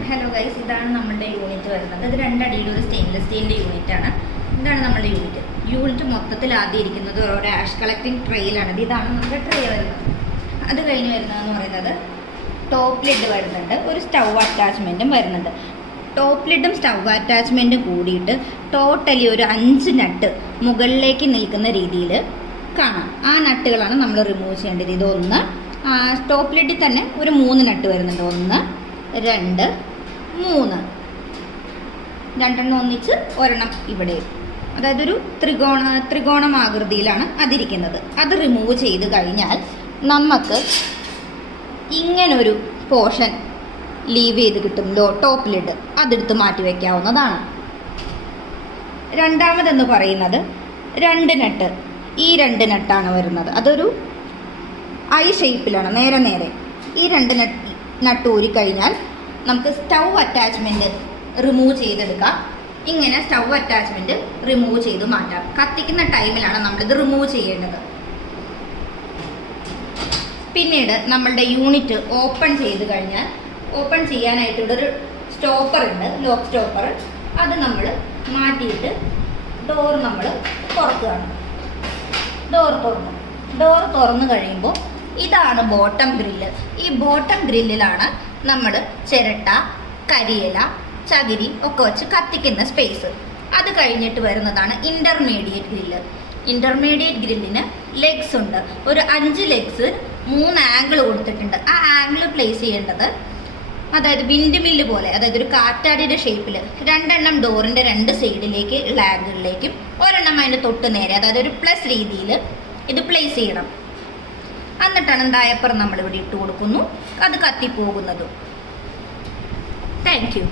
Hello guys, ഇതാണ് നമ്മുടെ unit വരുന്നത്. ഇത് 2 അടിയുടെ ഒരു സ്റ്റെയിൻലെസ് സ്റ്റീലിൻ്റെ യൂണിറ്റാണ്. ഇതാണ് നമ്മുടെ യൂണിറ്റ് മൊത്തത്തിൽ ആദ്യം ഇരിക്കുന്നത് ഒരു ആഷ് കളക്ടിങ് ട്രെയിലാണ്. ഇതാണ് നമ്മുടെ ട്രേ വരുന്നത്. അത് കഴിഞ്ഞ് വരുന്നതെന്ന് പറയുന്നത് ടോപ്പ് ലിഡ് വരുന്നുണ്ട്, ഒരു സ്റ്റൗ അറ്റാച്ച്മെൻറ്റും വരുന്നുണ്ട്. ടോപ്പ് ലിഡും സ്റ്റൗ അറ്റാച്ച്മെൻറ്റും കൂടിയിട്ട് ടോട്ടലി ഒരു 5 നട്ട് മുകളിലേക്ക് നിൽക്കുന്ന രീതിയിൽ കാണാം. ആ നട്ടുകളാണ് നമ്മൾ റിമൂവ് ചെയ്യേണ്ടത്. ഇതൊന്ന് ടോപ്പ് ലിഡിൽ തന്നെ ഒരു 3 നട്ട് വരുന്നുണ്ട്. 1 2 3 രണ്ടെണ്ണം ഒന്നിച്ച് ഒരെണ്ണം ഇവിടെ. അതായത് ഒരു ത്രികോണമാകൃതിയിലാണ് അതിരിക്കുന്നത്. അത് റിമൂവ് ചെയ്ത് കഴിഞ്ഞാൽ നമുക്ക് ഇങ്ങനൊരു പോർഷൻ ലീവ് ചെയ്ത് കിട്ടും. ടോപ്പ് ലിഡ് അതെടുത്ത് മാറ്റി വയ്ക്കാവുന്നതാണ്. രണ്ടാമതെന്ന് പറയുന്നത് 2 നട്ട്. ഈ 2 നട്ടാണ് വരുന്നത്. അതൊരു ഐ ഷേപ്പിലാണ്, നേരെ. ഈ 2 നട്ട് ഊരിക്കഴിഞ്ഞാൽ നമുക്ക് സ്റ്റൗ അറ്റാച്ച്മെൻറ്റ് റിമൂവ് ചെയ്തെടുക്കാം. ഇങ്ങനെ സ്റ്റൗ അറ്റാച്ച്മെൻറ്റ് റിമൂവ് ചെയ്ത് മാറ്റാം. കത്തിക്കുന്ന ടൈമിലാണ് നമ്മളിത് റിമൂവ് ചെയ്യേണ്ടത്. പിന്നീട് നമ്മളുടെ യൂണിറ്റ് ഓപ്പൺ ചെയ്ത് കഴിഞ്ഞാൽ ഓപ്പൺ ചെയ്യാനായിട്ടുള്ളൊരു സ്റ്റോപ്പർ ഉണ്ട്, ലോക്ക് സ്റ്റോപ്പർ. അത് നമ്മൾ മാറ്റിയിട്ട് ഡോർ നമ്മൾ തുറക്കുകയാണ്. ഡോർ തുറന്നു കഴിയുമ്പോൾ ഇതാണ് ബോട്ടം ഗ്രില്ല്. ഈ ബോട്ടം ഗ്രില്ലിലാണ് നമ്മൾ ചിരട്ട, കരിയില, ചകിരി ഒക്കെ വെച്ച് കത്തിക്കുന്ന സ്പേസ്. അത് കഴിഞ്ഞിട്ട് വരുന്നതാണ് ഇൻ്റർമീഡിയറ്റ് ഗ്രില്ല്. ഇൻ്റർമീഡിയറ്റ് ഗ്രില്ലിന് ലെഗ്സ് ഉണ്ട്. ഒരു 5 ലെഗ്സ് 3 ആംഗിൾ കൊടുത്തിട്ടുണ്ട്. ആ ആംഗിൾ പ്ലേസ് ചെയ്യേണ്ടത് അതായത് വിൻഡ് മില്ല് പോലെ, അതായത് ഒരു കാറ്റാടിയുടെ ഷേപ്പിൽ 2 എണ്ണം ഡോറിൻ്റെ 2 സൈഡിലേക്ക് ഉള്ള ആംഗിളിലേക്കും ഒരെണ്ണം അതിൻ്റെ തൊട്ട് നേരെ, അതായത് ഒരു പ്ലസ് രീതിയിൽ ഇത് പ്ലേസ് ചെയ്യണം. എന്നിട്ടാണ് ഡയപ്പർ നമ്മളിവിടെ ഇട്ട് കൊടുക്കുന്നു. അത് കത്തിപ്പോകുന്നതും. Thank you.